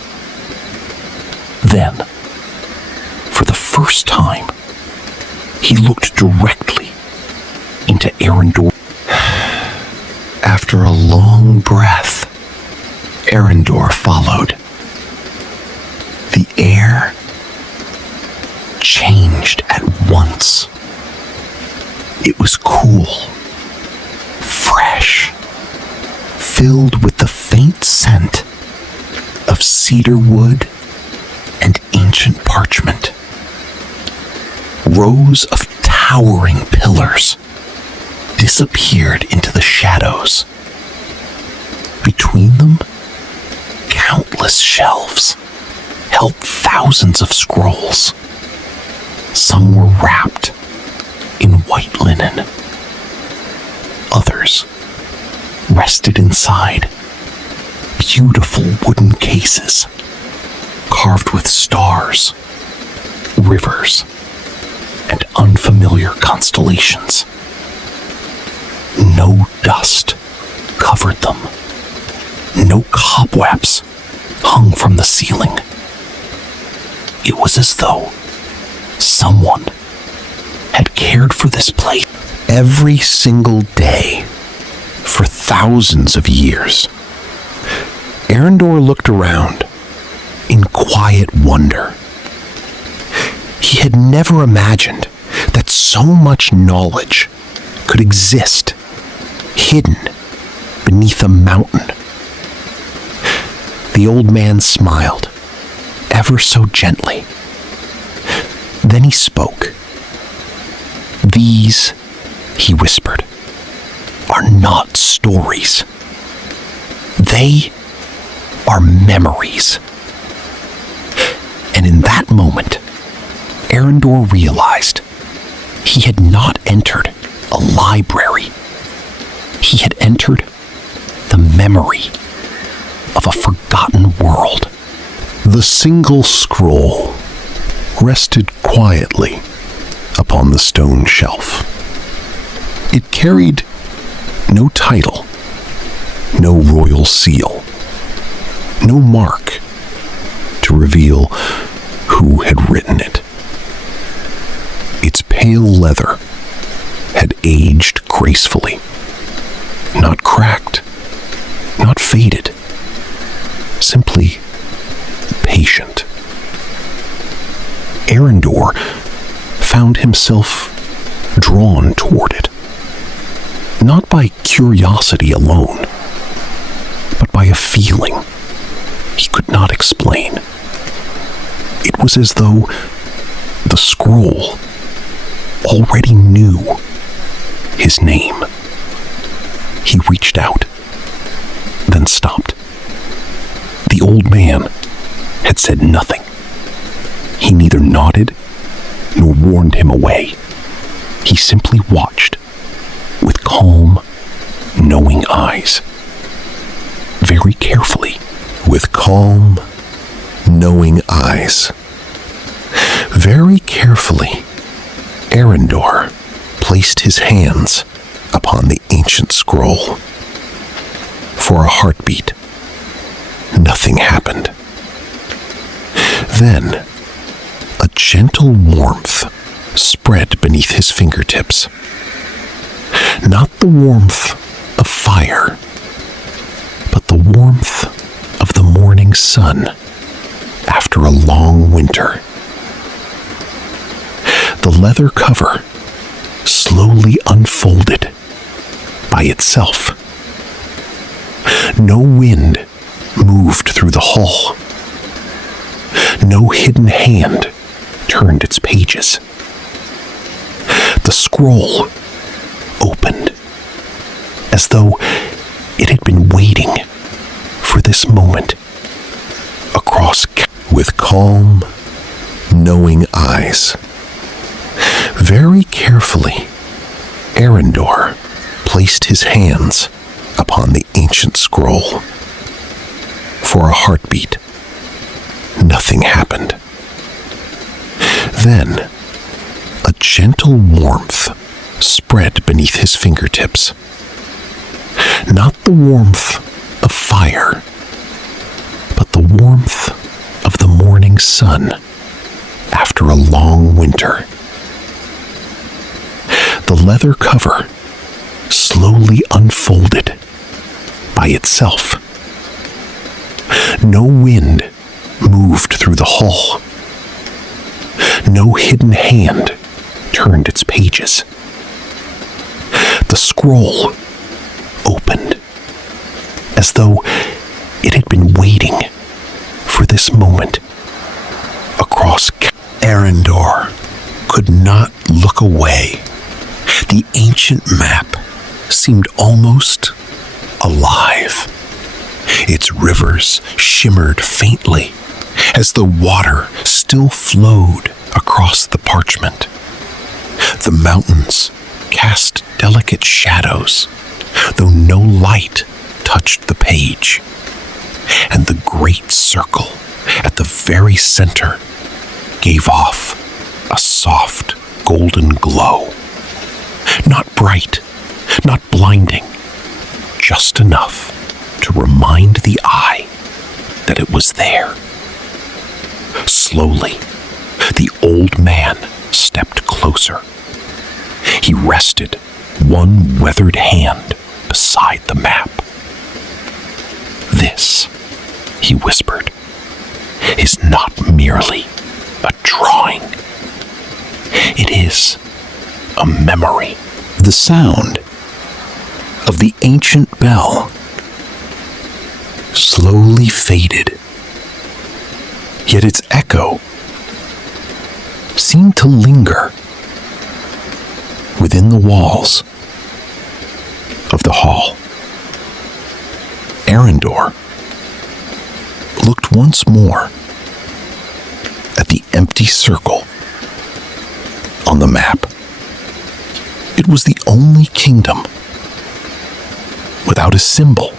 Then, for the first time, he looked directly into Arendor. After a long breath, Arendor followed. The air changed at once. It was cool, fresh, filled with the faint scent of cedar wood and ancient parchment. Rows of towering pillars disappeared into the shadows. Between them, countless shelves held thousands of scrolls. Some were wrapped in white linen. Others rested inside beautiful wooden cases carved with stars, rivers, and unfamiliar constellations. No dust covered them. No cobwebs hung from the ceiling. It was as though someone had cared for this place every single day for thousands of years. Arendor looked around in quiet wonder. He had never imagined that so much knowledge could exist hidden beneath a mountain. The old man smiled, ever so gently. Then he spoke. "These," he whispered, "are not stories. They are memories." And in that moment, Arendor realized he had not entered a library. He had entered the memory of a forgotten world. The single scroll rested quietly upon the stone shelf. It carried no title, no royal seal, no mark to reveal who had written it. Its pale leather had aged gracefully, not cracked, not faded, simply patient. Arendor found himself drawn toward it, not by curiosity alone, but by a feeling he could not explain. It was as though the scroll already knew his name. He reached out, then stopped. The old man had said nothing. He neither nodded nor warned him away. He simply watched with calm, knowing eyes. Very carefully, with calm, knowing eyes. Very carefully, Arendor placed his hands upon the ancient scroll. For a heartbeat, nothing happened. Then, a gentle warmth spread beneath his fingertips. Not the warmth of fire, but the warmth of the morning sun after a long winter. The leather cover slowly unfolded by itself. No wind moved through the hall. No hidden hand turned its pages. The scroll opened as though it had been waiting for this moment. With calm, knowing eyes, very carefully, Arendor placed his hands upon the ancient scroll. For a heartbeat, nothing happened. Then, a gentle warmth spread beneath his fingertips. Not the warmth of fire, but the warmth of the morning sun after a long winter. The leather cover slowly unfolded by itself. No wind moved through the hall. No hidden hand turned its pages. The scroll opened as though it had been waiting for this moment. Arendor could not look away. The ancient map seemed almost alive. Its rivers shimmered faintly as the water still flowed across the parchment. The mountains cast delicate shadows, though no light touched the page. And the great circle at the very center gave off a soft golden glow. Not bright, not blinding, just enough to remind the eye that it was there. Slowly, the old man stepped closer. He rested one weathered hand beside the map. "This," he whispered, "is not merely a drawing. It is a memory." The sound of the ancient bell slowly faded, yet its echo seemed to linger within the walls of the hall. Arendor looked once more at the empty circle on the map. It was the only kingdom without a symbol,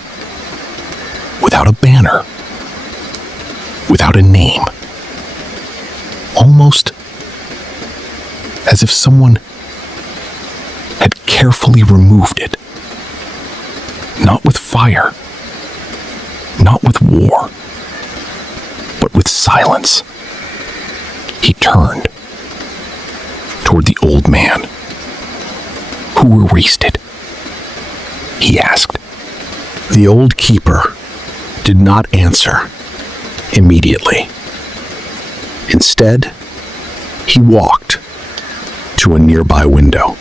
without a banner, without a name. Almost as if someone had carefully removed it. Not with fire, not with war, but with silence. He turned toward the old man. "Who erased it?" he asked. The old keeper did not answer immediately. Instead, he walked to a nearby window.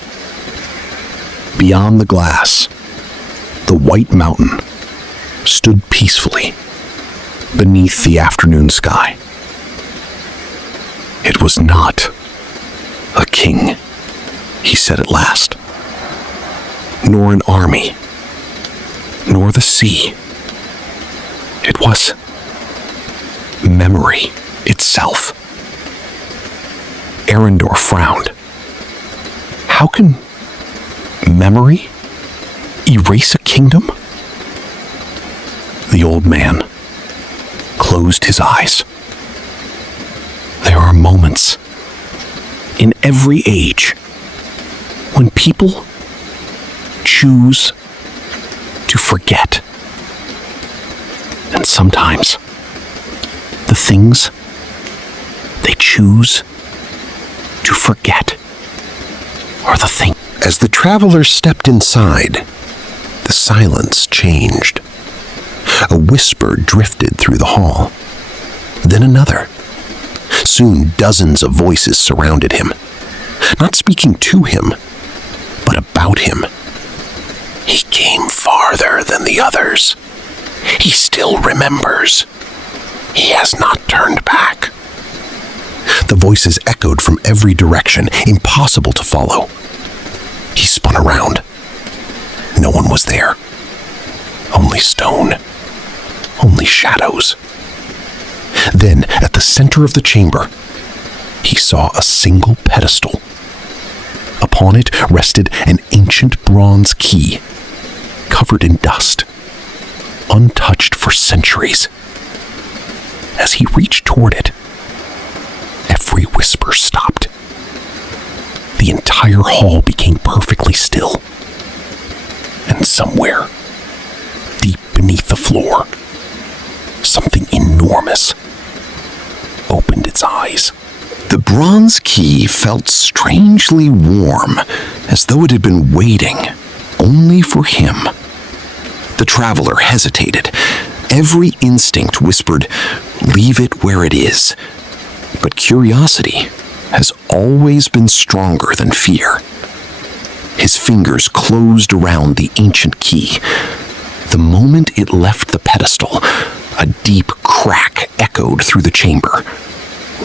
Beyond the glass, the white mountain stood peacefully beneath the afternoon sky. "It was not a king," he said at last, "nor an army, nor the sea. It was memory itself." Arendor frowned. How can memory erase a kingdom? The old man closed his eyes. There are moments in every age when people choose to forget. And sometimes the things they choose to forget are the things. As the travelers stepped inside, the silence changed. A whisper drifted through the hall, then another. Soon dozens of voices surrounded him, not speaking to him, But about him, he came farther than the others. He still remembers. He has not turned back. The voices echoed from every direction, impossible to follow. He spun around. No one was there. Only stone. Only shadows. Then, at the center of the chamber, he saw a single pedestal. Upon it rested an ancient bronze key, covered in dust, untouched for centuries. As he reached toward it, every whisper stopped. The entire hall became perfectly still. And somewhere, deep beneath the floor, something enormous opened its eyes. The bronze key felt strangely warm, as though it had been waiting only for him. The traveler hesitated. Every instinct whispered, "Leave it where it is." But curiosity has always been stronger than fear. His fingers closed around the ancient key. The moment it left the pedestal, a deep crack echoed through the chamber.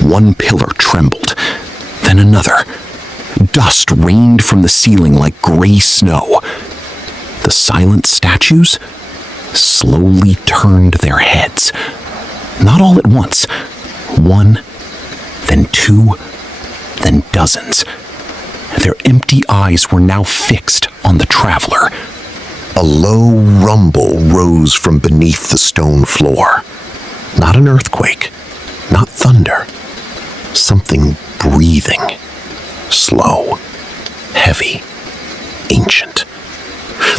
One pillar trembled, then another. Dust rained from the ceiling like gray snow. The silent statues slowly turned their heads. Not all at once. One, then two, then dozens. Their empty eyes were now fixed on the traveler. A low rumble rose from beneath the stone floor. Not an earthquake, not thunder. Something breathing. Slow, heavy, ancient.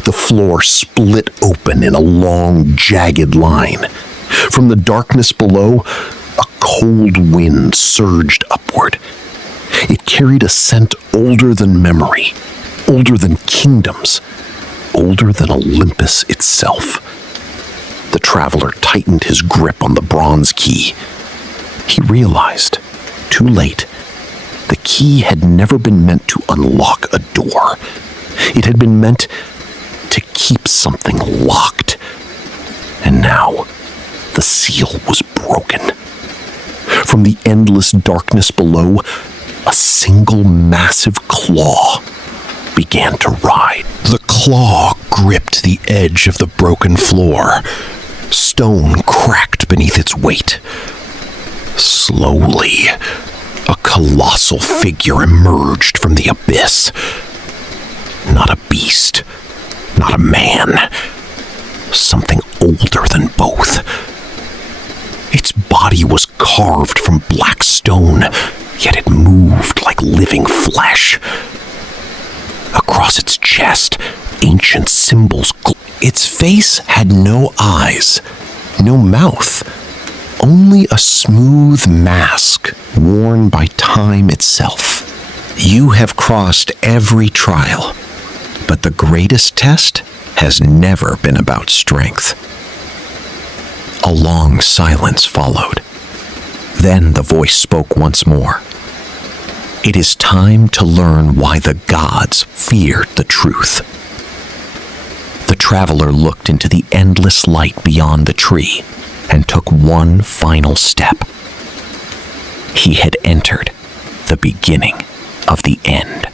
The floor split open in a long, jagged line. From the darkness below, a cold wind surged upward. It carried a scent older than memory, older than kingdoms, older than Olympus itself. The traveler tightened his grip on the bronze key. He realized, too late, the key had never been meant to unlock a door. It had been meant to keep something locked. And now, the seal was broken. From the endless darkness below, a single massive claw began to ride. The claw gripped the edge of the broken floor. Stone cracked beneath its weight. Slowly, a colossal figure emerged from the abyss. Not a beast, not a man. Something older than both. Its body was carved from black stone, yet it moved like living flesh. Across its chest, ancient symbols. Its face had no eyes, no mouth, only a smooth mask worn by time itself. You have crossed every trial, but the greatest test has never been about strength. A long silence followed. Then the voice spoke once more. It is time to learn why the gods feared the truth. The traveler looked into the endless light beyond the tree and took one final step. He had entered the beginning of the end.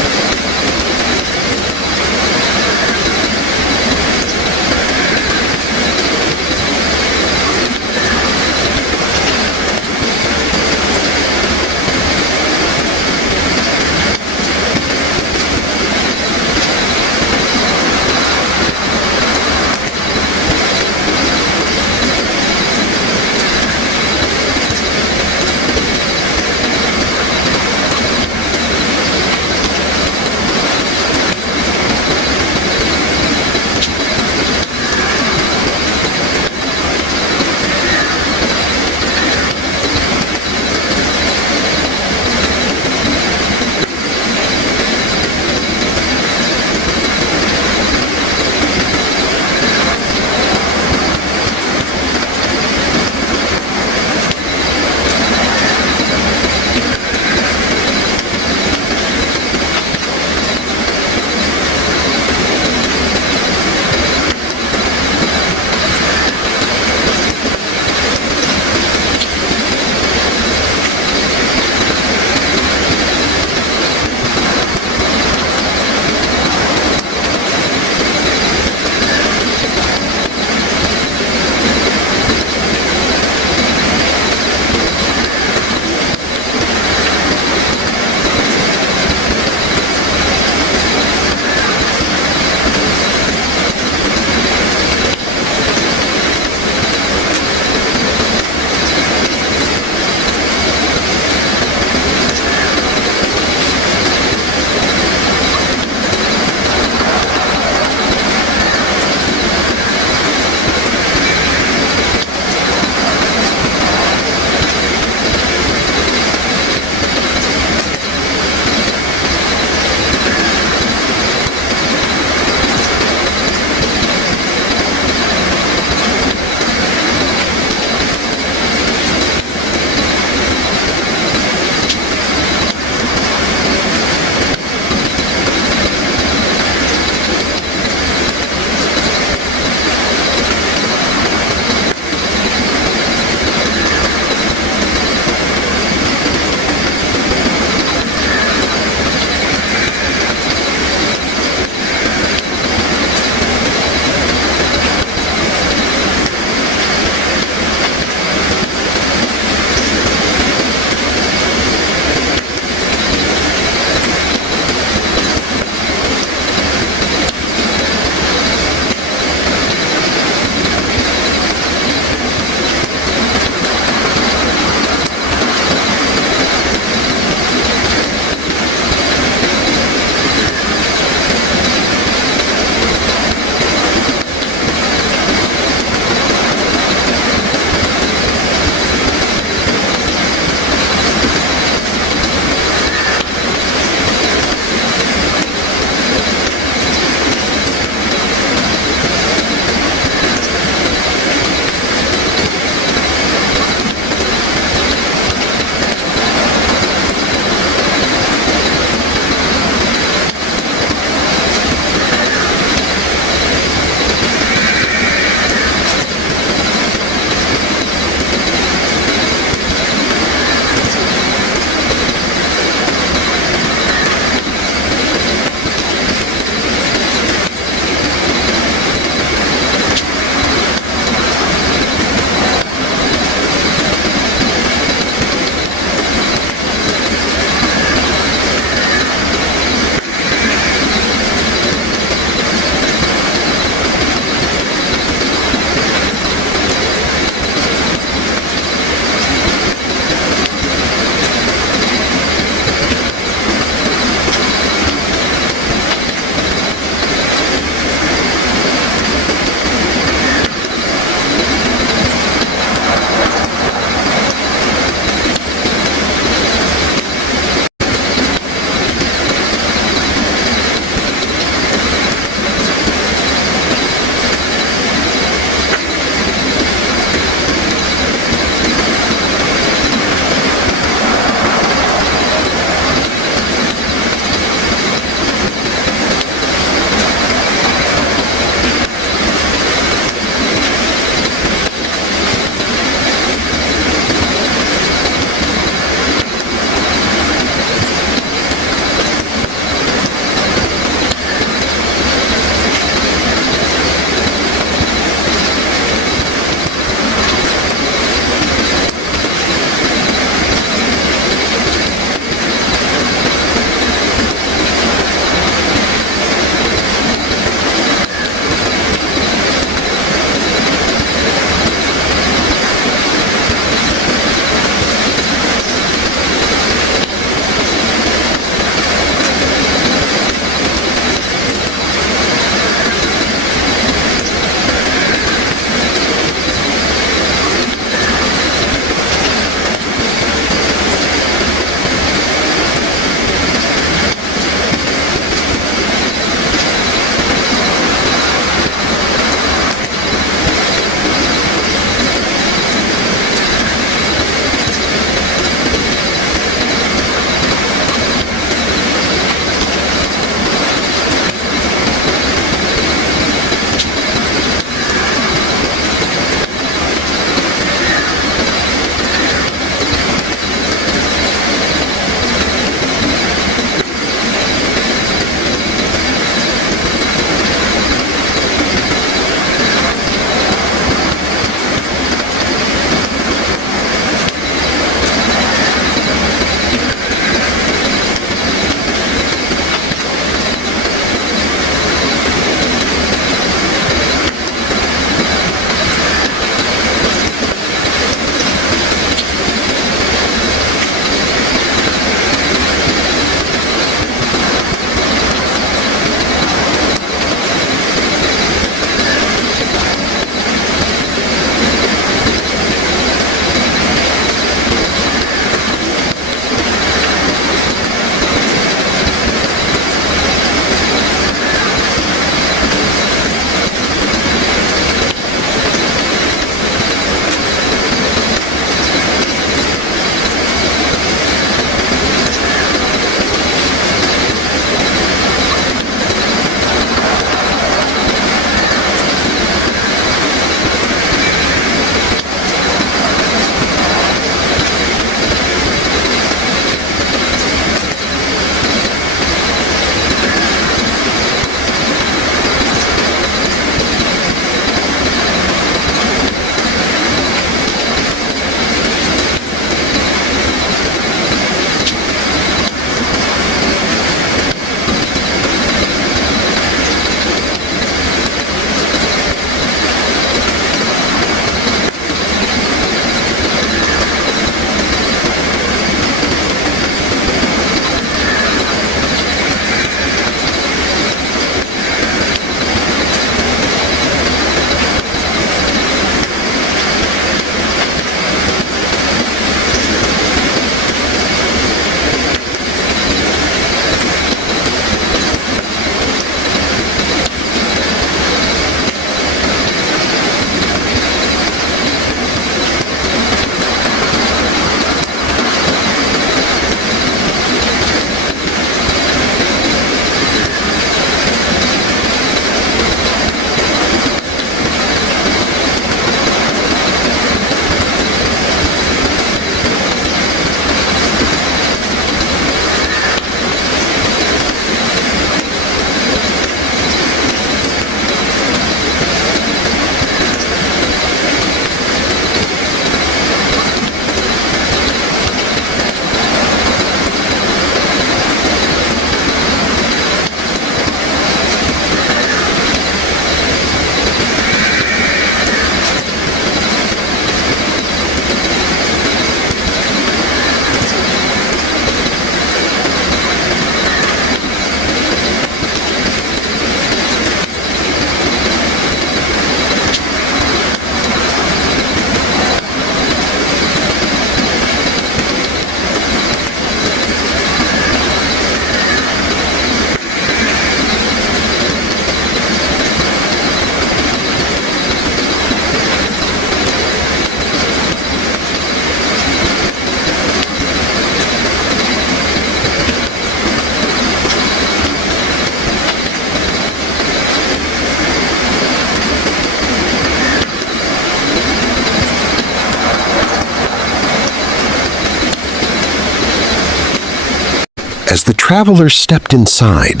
As the travelers stepped inside,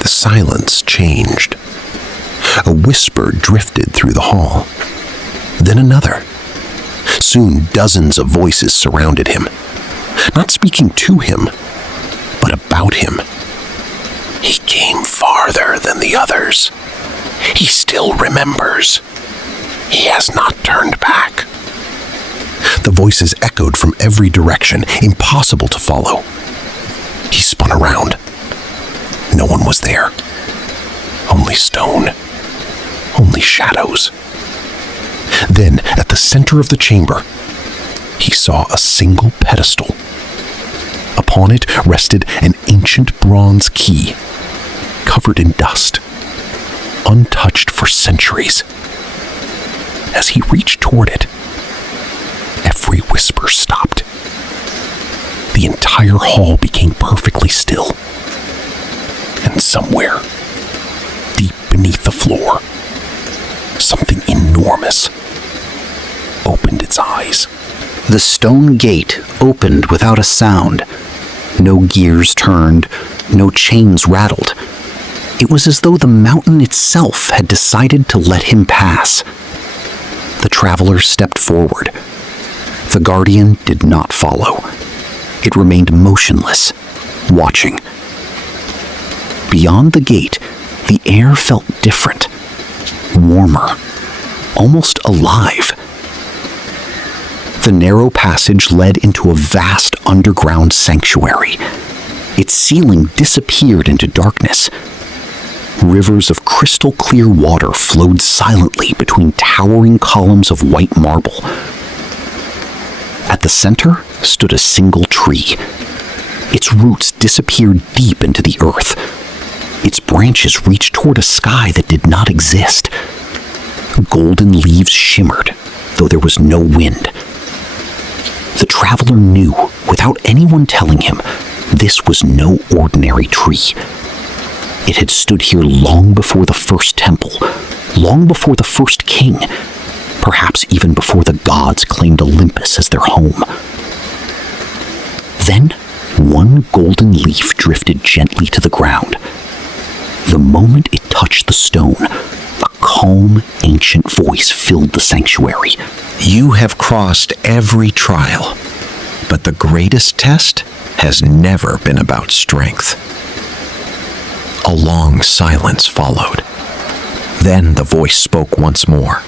the silence changed. A whisper drifted through the hall, then another. Soon dozens of voices surrounded him, not speaking to him, but about him. He came farther than the others. He still remembers. He has not turned back. The voices echoed from every direction, impossible to follow. He spun around. No one was there. Only stone. Only shadows. Then, at the center of the chamber, he saw a single pedestal. Upon it rested an ancient bronze key, covered in dust, untouched for centuries. As he reached toward it, every whisper stopped. The entire hall became perfectly still. And somewhere, deep beneath the floor, something enormous opened its eyes. The stone gate opened without a sound. No gears turned, no chains rattled. It was as though the mountain itself had decided to let him pass. The traveler stepped forward. The guardian did not follow. It remained motionless, watching. Beyond the gate, the air felt different, warmer, almost alive. The narrow passage led into a vast underground sanctuary. Its ceiling disappeared into darkness. Rivers of crystal clear water flowed silently between towering columns of white marble. At the center stood a single tree. Its roots disappeared deep into the earth. Its branches reached toward a sky that did not exist. Golden leaves shimmered, though there was no wind. The traveler knew, without anyone telling him, this was no ordinary tree. It had stood here long before the first temple, long before the first king, perhaps even before the gods claimed Olympus as their home. Then, one golden leaf drifted gently to the ground. The moment it touched the stone, a calm, ancient voice filled the sanctuary. You have crossed every trial, but the greatest test has never been about strength. A long silence followed. Then the voice spoke once more.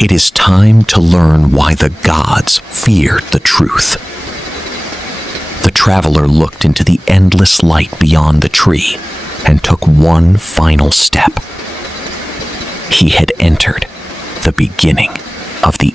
It is time to learn why the gods feared the truth. The traveler looked into the endless light beyond the tree and took one final step. He had entered the beginning of the